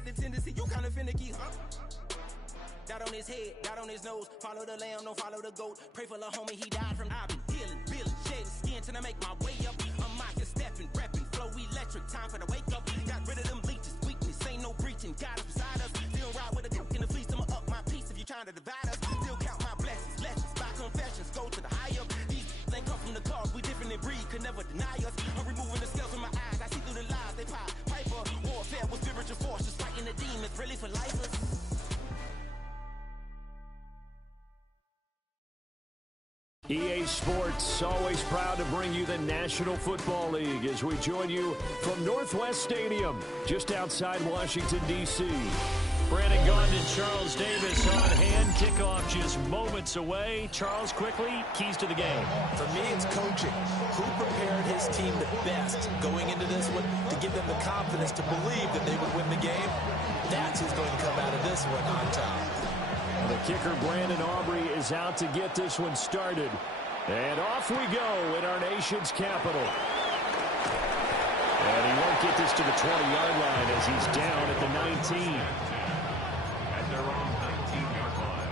get the tendency, you kinda finicky, huh? Dot on his head, dot on his nose. Follow the lamb, don't follow the goat. Pray for the homie, he died from. I've been healing, feeling, shedding skin till I make my way up. I'm mocking, stepping, repping, flow electric. Time for the wake up. Got rid of them leeches, weakness, ain't no breaching. God is beside us. Still ride with a cook in the fleece. I'ma up my piece if you're trying to divide us. Still count my blessings, lessons, by confessions. Go to the high up. These ain't come from the cars. We different in breed, could never deny us. I'm removing the scales from my eyes. I see through the lies they pop. Piper, warfare with spiritual forces, fighting the demons. Really for lifers. EA Sports, always proud to bring you the National Football League as we join you from Northwest Stadium, just outside Washington, D.C. Brandon Gaughan and Charles Davis on hand. Kickoff just moments away. Charles, quickly, keys to the game. For me, it's coaching. Who prepared his team the best going into this one to give them the confidence to believe that they would win the game? That's who's going to come out of this one on top. The kicker, Brandon Aubrey, is out to get this one started. And off we go in our nation's capital. And he won't get this to the 20-yard line as he's down at the 19. At their own 19-yard line.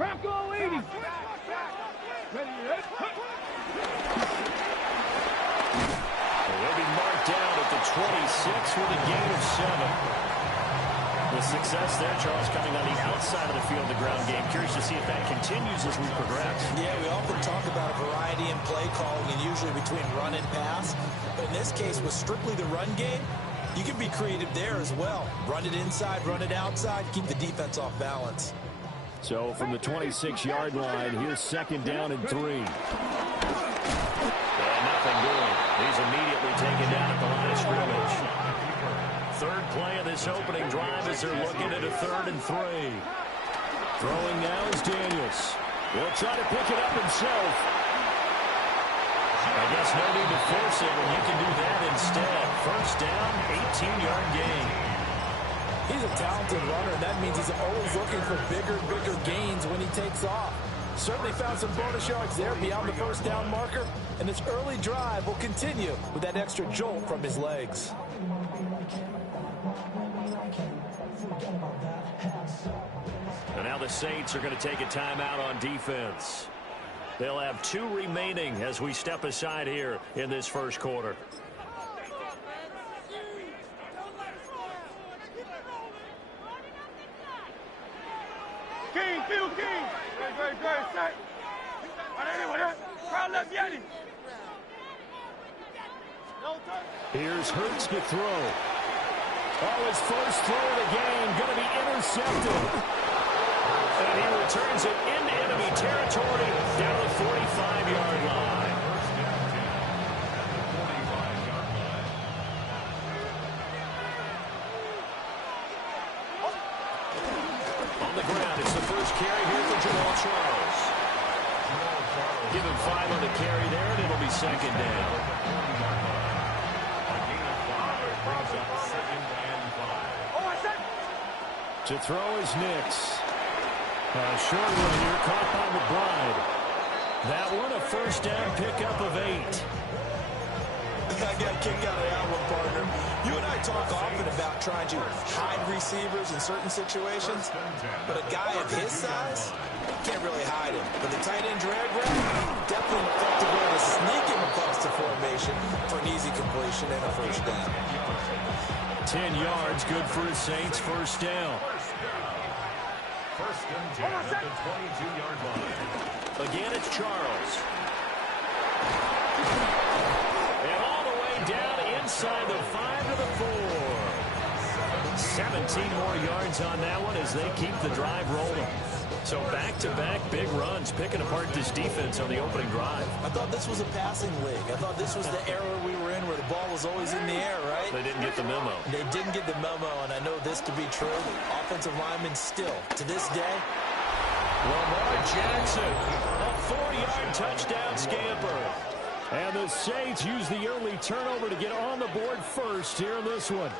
Bronco 80. Ready, They'll be marked down at the 26 with a gain of 7. The success there, Charles, coming on the outside of the field, the ground game. Curious to see if that continues as we progress. Yeah, we often talk about a variety in play calling and usually between run and pass. But in this case, with strictly the run game, you can be creative there as well. Run it inside, run it outside, keep the defense off balance. So from the 26-yard line, here's second down and 3. And nothing doing. He's immediately taken down at the line of scrimmage. Third play of this opening drive as they're looking at a 3rd and 3. Throwing now is Daniels. He'll try to pick it up himself. I guess no need to force it when you can do that instead. First down, 18-yard gain. He's a talented runner, and that means he's always looking for bigger and bigger gains when he takes off. Certainly found some bonus yards there beyond the first down marker, and this early drive will continue with that extra jolt from his legs. And now the Saints are going to take a timeout on defense. They'll have 2 remaining as we step aside here in this first quarter. King, Phil King. Great, set. Crowd left Yanni. Here's Hurts to throw. Oh, his first throw of the game going to be intercepted. And he returns it into enemy territory down the 45-yard line. On the ground, it's the first carry here for Jamal Charles. Give him 5 on the carry there, and it'll be second down. To throw is Nix. A short one here, caught by McBride. That one, a first down pickup of 8. I got a kick out of that one, partner. You and I talk often about trying to hide receivers in certain situations, but a guy of his size can't really hide him. But the tight end drag route, definitely an effective way to sneak him across the formation for an easy completion and a first down. 10 yards, good for his Saints first down. First and 10 at the 22-yard line. Again, it's Charles. And all the way down inside the 5 to the 4. 17 more yards on that one as they keep the drive rolling. So back-to-back big runs, picking apart this defense on the opening drive. I thought this was a passing league. I thought this was the era we were in where the ball was always in the air, right? They didn't get the memo. They didn't get the memo, and I know this to be true. Offensive linemen still, to this day. Lamar Jackson, a 4-yard touchdown scamper. And the Saints use the early turnover to get on the board first here in this one.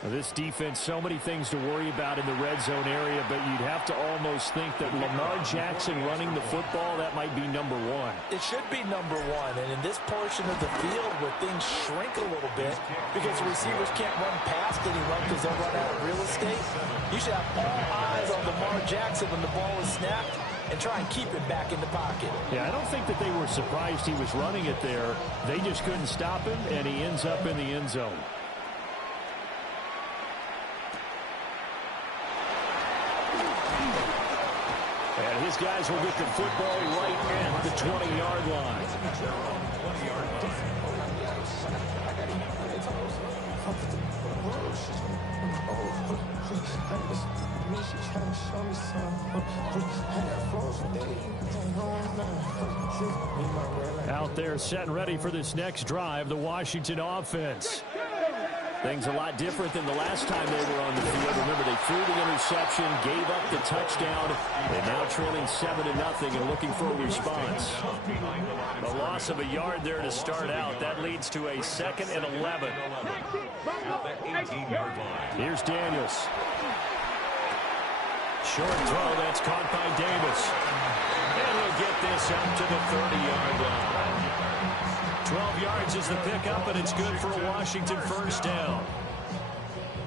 Now, this defense, so many things to worry about in the red zone area, but you'd have to almost think that Lamar Jackson running the football, that might be number one. It should be number one, and in this portion of the field where things shrink a little bit because the receivers can't run past anyone because they'll run out of real estate, you should have all eyes on Lamar Jackson when the ball is snapped and try and keep him back in the pocket. Yeah, I don't think that they were surprised he was running it there. They just couldn't stop him, and he ends up in the end zone. And his guys will get the football right at the 20-yard line. Out there set and ready for this next drive, the Washington offense. Things a lot different than the last time they were on the field. Remember, they threw the interception, gave up the touchdown, and now trailing 7-0 and looking for a response. The loss of a yard there to start out. That leads to a 2nd and 11. Here's Daniels. Short throw, that's caught by Davis. And he'll get this up to the 30-yard line. 12 yards is the pickup, and it's good for a Washington first down.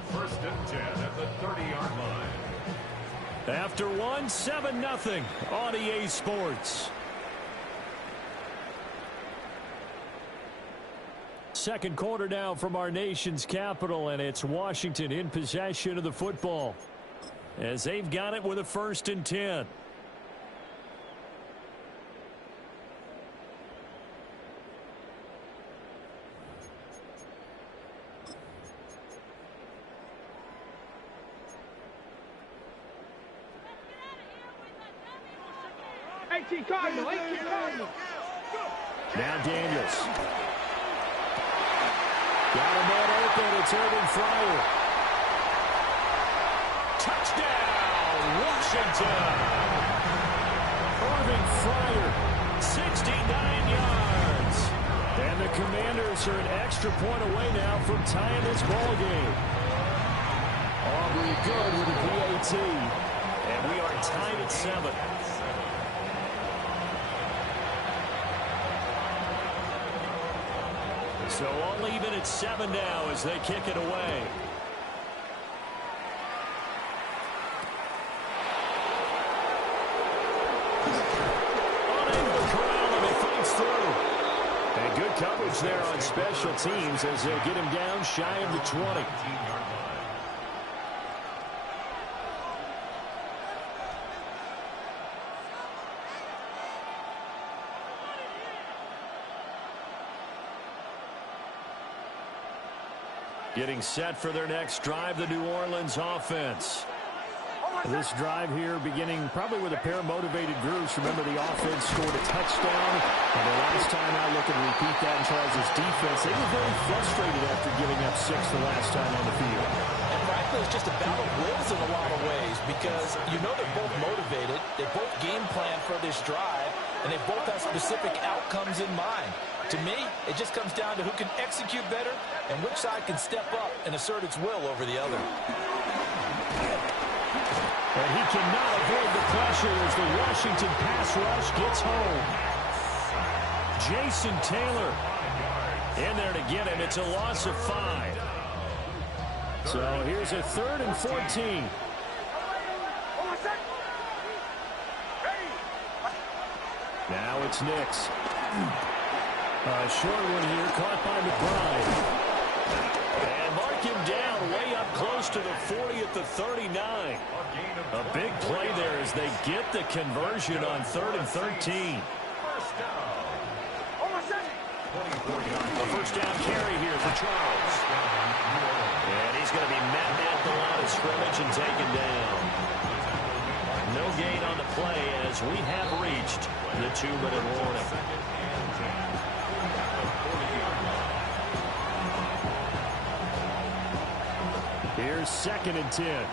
First and 10 at the 30-yard line. After one, 7-0 on EA Sports. Second quarter now from our nation's capital, and it's Washington in possession of the football as they've got it with a 1st and 10. Now Daniels. Got a man open. It's Irving Fryer. Touchdown, Washington. Irving Fryer, 69 yards. And the Commanders are an extra point away now from tying this ball game. Aubrey good with a PAT. And we are tied at 7. So all even at 7 now as they kick it away. Unable to corral him, he fights through. And good coverage there on special teams as they get him down shy of the 20. Getting set for their next drive, the New Orleans offense. This drive here beginning probably with a pair of motivated groups. Remember, the offense scored a touchdown. And the last time out, look and repeat that in Charles' defense. They were very frustrated after giving up 6 the last time on the field. And frankly, it's just a battle of wills in a lot of ways because you know they're both motivated. They both game plan for this drive, and they both have specific outcomes in mind. To me, it just comes down to who can execute better and which side can step up and assert its will over the other. And he cannot avoid the pressure as the Washington pass rush gets home. Jason Taylor in there to get him. It's a loss of 5. So here's a 3rd and 14. Now it's Nix. A short one here, caught by McBride. And Mark take him down way up close to the 40 at the 39. A big play there as they get the conversion on 3rd and 13. A first down carry here for Charles. And he's going to be met at the line of scrimmage and taken down. No gain on the play as we have reached the 2-minute warning. Here's 2nd and 10.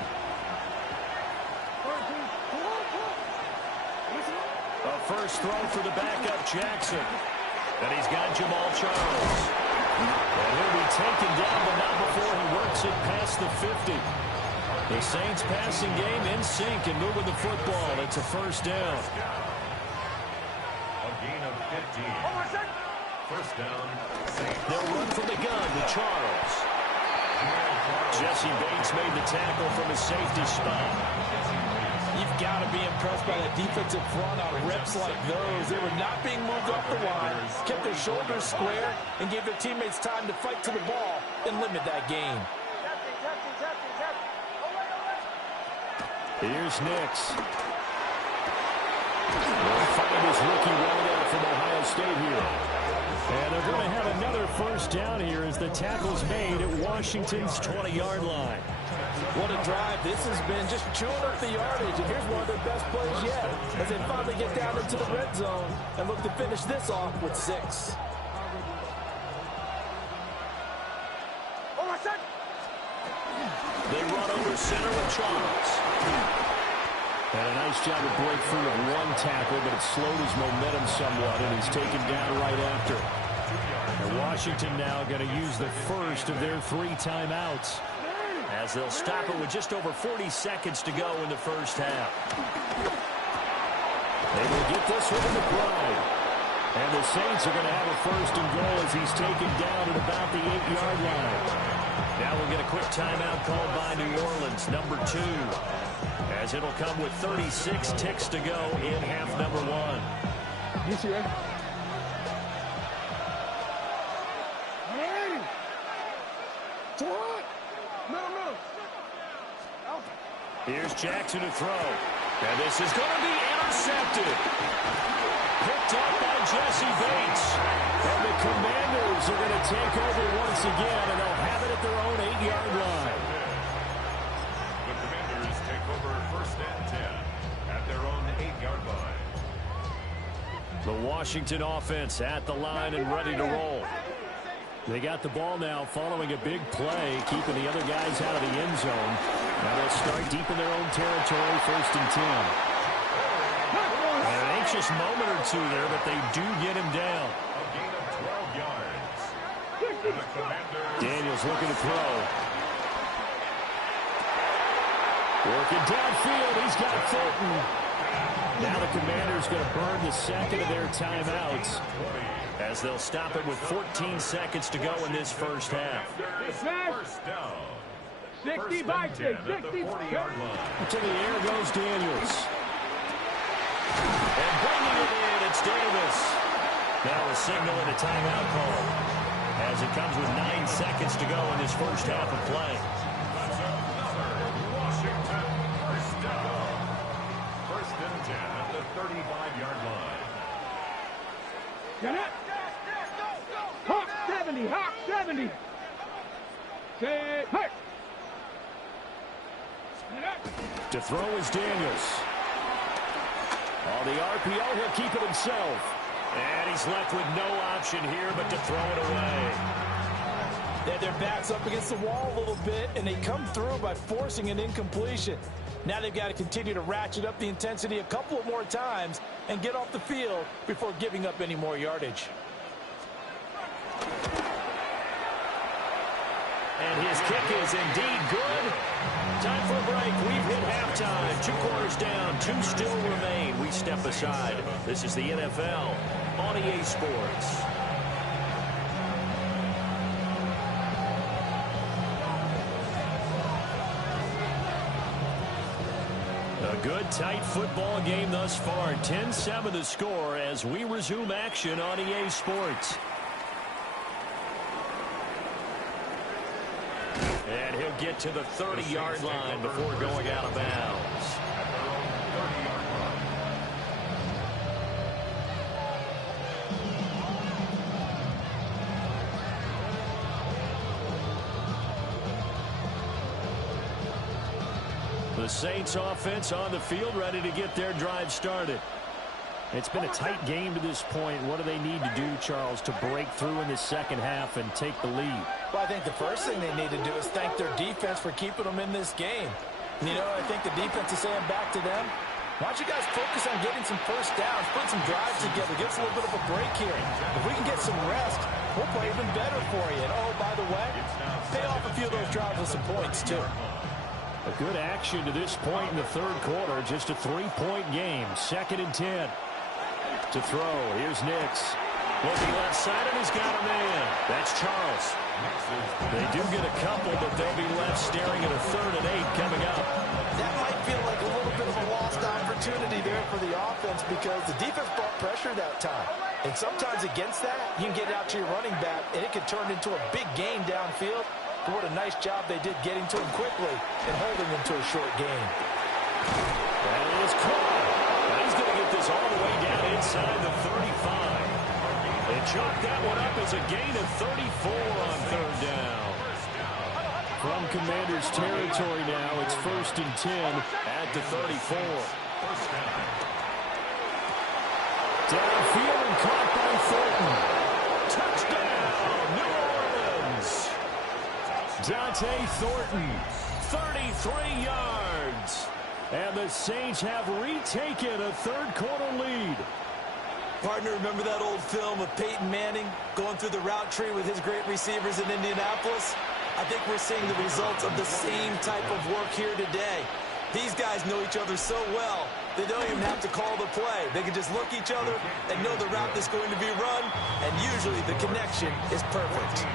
A first throw for the backup Jackson. And he's got Jamal Charles. And he'll be taken down, but not before he works it past the 50. The Saints passing game in sync and moving the football. It's a first down. A gain of 15. First down, Saints. They'll run from the gun to Charles. Jesse Bates made the tackle from his safety spot. You've got to be impressed by that defensive front on reps like those. They were not being moved off the line, kept their shoulders square, and gave their teammates time to fight to the ball and limit that gain. Here's Nix. They'll find his rookie running out from Ohio State here. And they're going to have another first down here as the tackle's made at Washington's 20-yard line. What a drive this has been, just chewing up the yardage. And here's one of their best plays yet as they finally get down into the red zone and look to finish this off with 6. They run over center with Charles. And a nice job of breakthrough of one tackle, but it slowed his momentum somewhat, and he's taken down right after. And Washington now going to use the first of their 3 timeouts, as they'll stop it with just over 40 seconds to go in the first half. They will get this one in the pride. And the Saints are going to have a first and goal as he's taken down at about the 8-yard line. Now we'll get a quick timeout called by New Orleans, number 2. As it'll come with 36 ticks to go in half number 1. You see it? Here's Jackson to throw. And this is going to be intercepted. Picked up by Jesse Bates. And the Commanders are going to take over once again, and they'll have it at their own 8-yard line. The Commanders take over 1st and 10 at their own 8-yard line. The Washington offense at the line and ready to roll. They got the ball now following a big play, keeping the other guys out of the end zone. Now they'll start deep in their own territory, 1st and 10. And an anxious moment or two there, but they do get him down. A gain of 12 yards. And the Commanders. Daniels looking to throw. Working downfield, he's got Fulton. Now the Commanders going to burn the second of their timeouts, as they'll stop it with 14 seconds to go in this first half. First down. 60 by 60. 40-yard line. To the air goes Daniels. And bringing it in, it's Davis. Now a signal and a timeout call, as it comes with 9 seconds to go in this first half of play. Washington first down. 1st and 10 at the 35-yard line. Get it? Hawk 70, Hawk 70. Say, hey. To throw is Daniels. On the RPO, he'll keep it himself. And he's left with no option here but to throw it away. They had their backs up against the wall a little bit, and they come through by forcing an incompletion. Now they've got to continue to ratchet up the intensity a couple of more times and get off the field before giving up any more yardage. And his kick is indeed good. Time for a break. We've hit halftime. 2 quarters down. 2 still remain. We step aside. This is the NFL on EA Sports. A good, tight football game thus far. 10-7 the score as we resume action on EA Sports. And he'll get to the 30-yard line before going out of bounds. The Saints offense on the field, ready to get their drive started. It's been a tight game to this point. What do they need to do, Charles, to break through in the second half and take the lead? Well, I think the first thing they need to do is thank their defense for keeping them in this game. You know, I think the defense is saying back to them, why don't you guys focus on getting some first downs, put some drives together, give us a little bit of a break here. If we can get some rest, we'll play even better for you. And, oh, by the way, pay off a few of those drives with some points, too. A good action to this point in the third quarter. Just a 3-point game. 2nd and 10. To throw. Here's Nix. Looking left side, and he's got a man. That's Charles. They do get a couple, but they'll be left staring at a 3rd and 8 coming up. That might feel like a little bit of a lost opportunity there for the offense because the defense brought pressure that time. And sometimes against that, you can get out to your running back, and it can turn into a big gain downfield. But what a nice job they did getting to him quickly and holding him to a short gain. That is caught. Now he's going to get this all the way down inside the 35. They chalk that one up as a gain of 34 on 3rd down. From Commanders territory now, it's 1st and 10 at the 34. Downfield and caught by Thornton. Touchdown, New Orleans. Dante Thornton, 33 yards. And the Saints have retaken a third-quarter lead. Partner, remember that old film of Peyton Manning going through the route tree with his great receivers in Indianapolis? I think we're seeing the results of the same type of work here today. These guys know each other so well, they don't even have to call the play. They can just look each other and know the route that's going to be run, and usually the connection is perfect.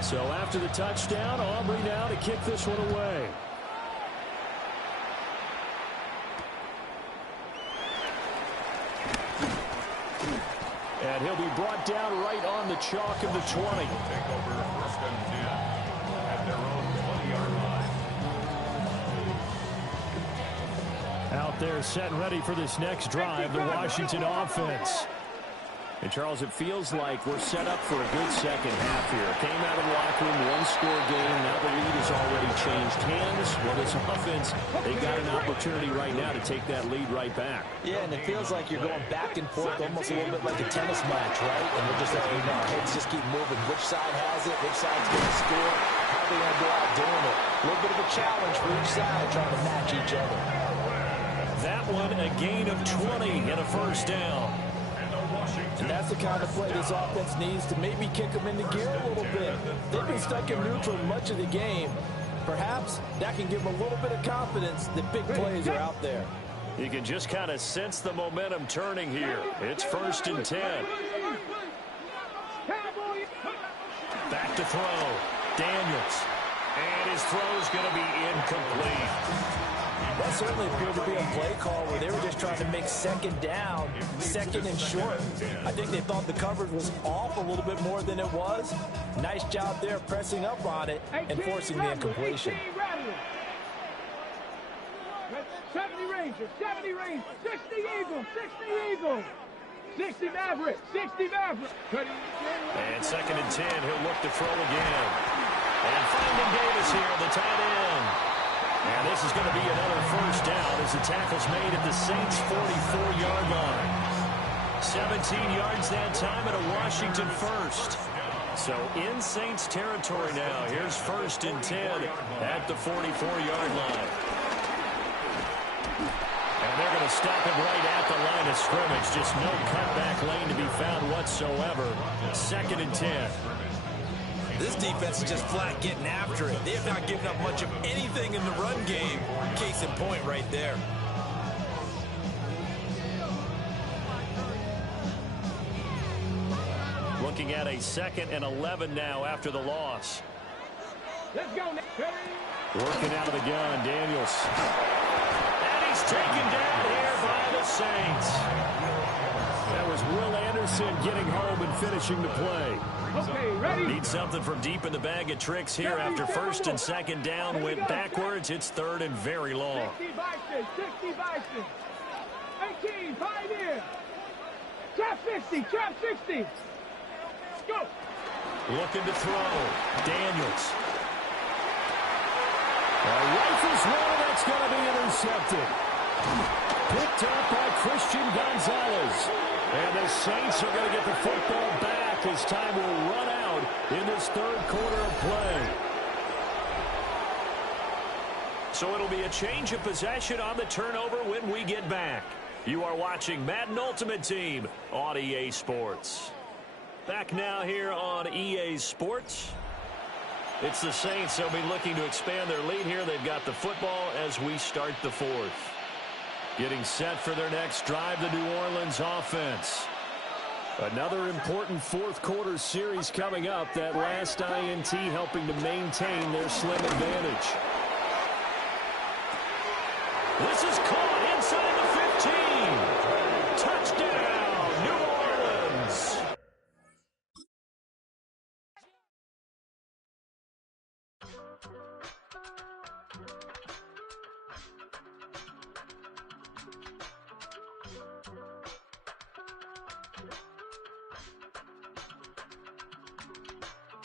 So after the touchdown, Aubrey now to kick this one away. And he'll be brought down right on the chalk of the 20. Take over 1st and 10 at their own 20-yard line. Out there set and ready for this next drive, the Washington offense. And, Charles, it feels like we're set up for a good second half here. Came out of the locker room, one-score game. Now the lead has already changed hands. Well, this offense, they got an opportunity right now to take that lead right back. Yeah, and it feels like you're going back and forth almost a little bit like a tennis match, right? And we're just letting you know, hey, let's just keep moving. Which side has it? Which side's going to score? How are they going to go out doing it? A little bit of a challenge for each side trying to match each other. That one, a gain of 20 and a 1st down. And that's the kind of play this offense needs to maybe kick them into gear a little bit. They've been stuck in neutral much of the game. Perhaps that can give them a little bit of confidence that big plays are out there. You can just kind of sense the momentum turning here. It's 1st and 10. Back to throw. Daniels. And his throw's going to be incomplete. That certainly appeared to be a play call where they were just trying to make 2nd down, 2nd and short. I think they thought the coverage was off a little bit more than it was. Nice job there pressing up on it and forcing the incompletion. 70 Rangers, 70 Rangers, 60 Eagles, 60 Eagles, 60 Mavericks, 60 Mavericks. And 2nd and 10, he'll look to throw again. And finding Davis here, the tight end. And this is going to be another 1st down as the tackle's made at the Saints' 44-yard line. 17 yards that time and a Washington 1st. So in Saints territory now. Here's 1st and 10 at the 44-yard line. And they're going to stop it right at the line of scrimmage. Just no cutback lane to be found whatsoever. 2nd and 10. This defense is just flat getting after it. They have not given up much of anything in the run game. Case in point right there. Looking at a 2nd and 11 now after the loss. Let's go, Nick. Working out of the gun, Daniels. And taken down here by the Saints. That was Will Anderson getting home and finishing the play. Okay, ready? Need something from deep in the bag of tricks here after first and second down went backwards. It's third and very long. 60 Bison, 60 Bison. 18, 5 here. Trap 60, trap 60. Go. Looking to throw. Daniels. Rifles one, that's going to be intercepted. Picked up by Christian Gonzalez. And the Saints are going to get the football back as time will run out in this third quarter of play. So it'll be a change of possession on the turnover when we get back. You are watching Madden Ultimate Team on EA Sports. Back now here on EA Sports. It's the Saints. They'll be looking to expand their lead here. They've got the football as we start the fourth. Getting set for their next drive, the New Orleans offense. Another important fourth quarter series coming up. That last INT helping to maintain their slim advantage. This is caught inside the 15. Touchdown, New Orleans.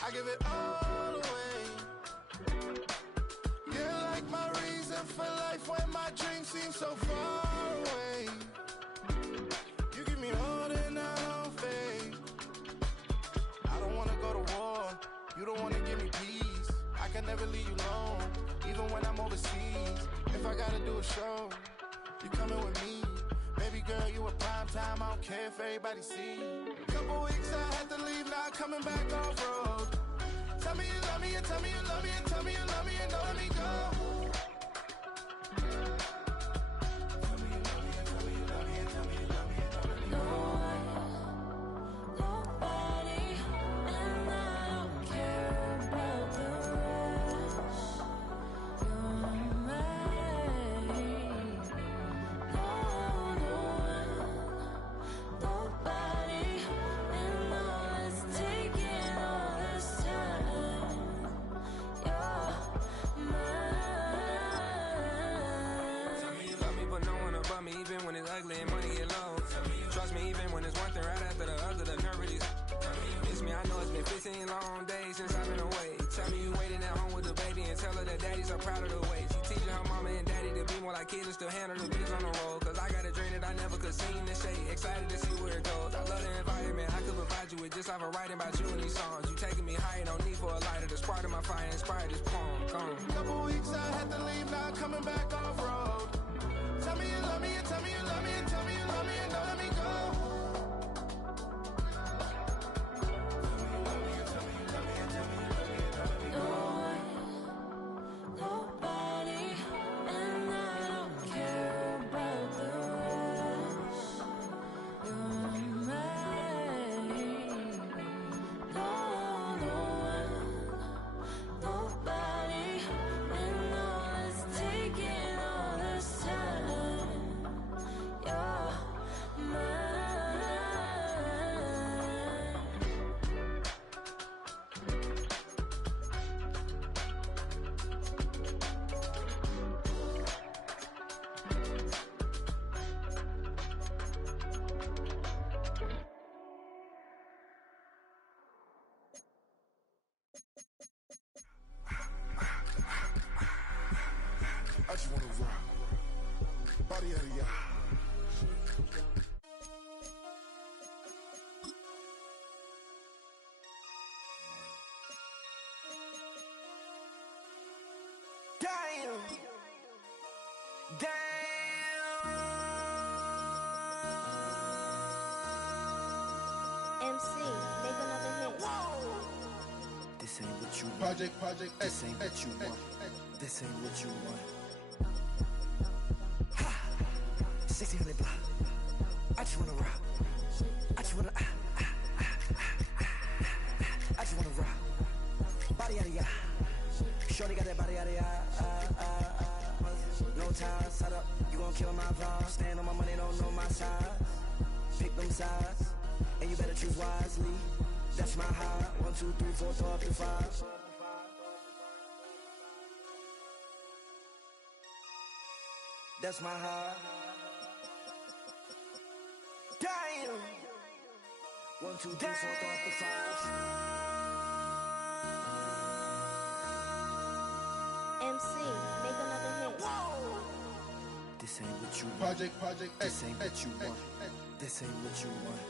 I give it all away. You're like my reason for life when my dreams seem so far away. You give me more than I don't face. I don't wanna go to war. You don't wanna give me peace. I can never leave you alone, even when I'm overseas. If I gotta do a show, you coming with me. Baby girl, you a prime time. I don't care if everybody see. Couple weeks I had to leave, now coming back off road. Tell me you love me, and tell me you love me, and tell me you love me, and don't let me go. Tell me you love me, and tell me you love me, and tell me you love me, and don't let me go. Nobody, and I don't care about the rest. You're mine. Nobody, and all is taking all this time. You're mine. Tell me you love me, but no one above me, even when it's ugly and money get low. Trust me, even when it's one thing right after the other, the nerve really. Miss me, I know it's been 15 long days since I've been away. Tell me you waiting at home with the baby and tell her that daddy's so proud of the way. She teaching her mama and daddy to be more like kids and still handle the biz on the road. Cause I got a dream that I never could see in the shade. Excited to see where it goes. I love the environment. I could provide you with just off of writing about you in these songs. You taking me higher, no need for a lighter. The spark of my fire inspired this poem. Gone. Couple weeks I had to leave, now coming back off road. Tell me you love me, and tell me you love me, and tell me you love me, and don't let me go. Nobody, and I don't care about the rest. You're mine. Nobody, and all is taking all this time. You're mine. I just wanna rock. Body out of y'all. Damn. MC, make another hit. This ain't what you want. Project. This ain't what you want. This ain't what you want. 1600 block. I just wanna rock. I just wanna. I just wanna rock. Body out of ya. Shorty got that body out of ya. No time, set up. You gon' kill my vibe. Stand on my money, don't know my side. Pick them sides, and you better choose wisely. That's my high. 1, 2, 3, 4, throw up to 5. That's my high. Damn. 1, 2, 3, 4, throw up to 5. MC, make another hit. Whoa. This ain't what you want. Project, This ain't what you want. This ain't what you want.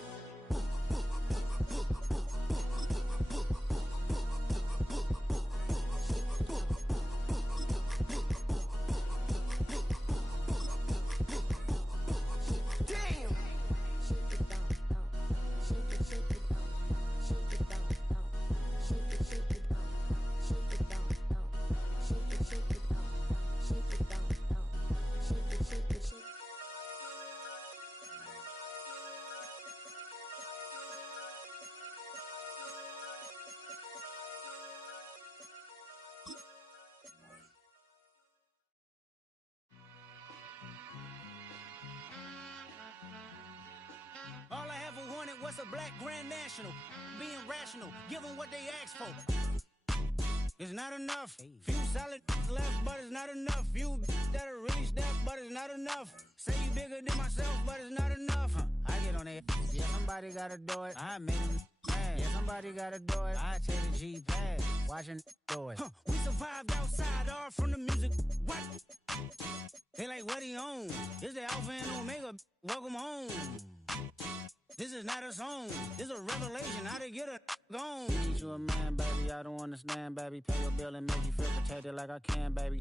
All I ever wanted was a black grand national. Being rational, give them what they asked for. It's not enough. Few solid left, but it's not enough. Few that'll really step, but it's not enough. Say you bigger than myself, but it's not enough. I get on it. Yeah, somebody gotta do it. I make them mad. Yeah, somebody gotta do it. I take the G-pad, watching do it. We survived outside, all from the music. What? They like, what he on? This the Alpha and Omega. Welcome home. This is not a song. This is a revelation. How to get a gone. Need you a man, baby. I don't understand, baby. Pay your bill and make you feel protected like I can, baby.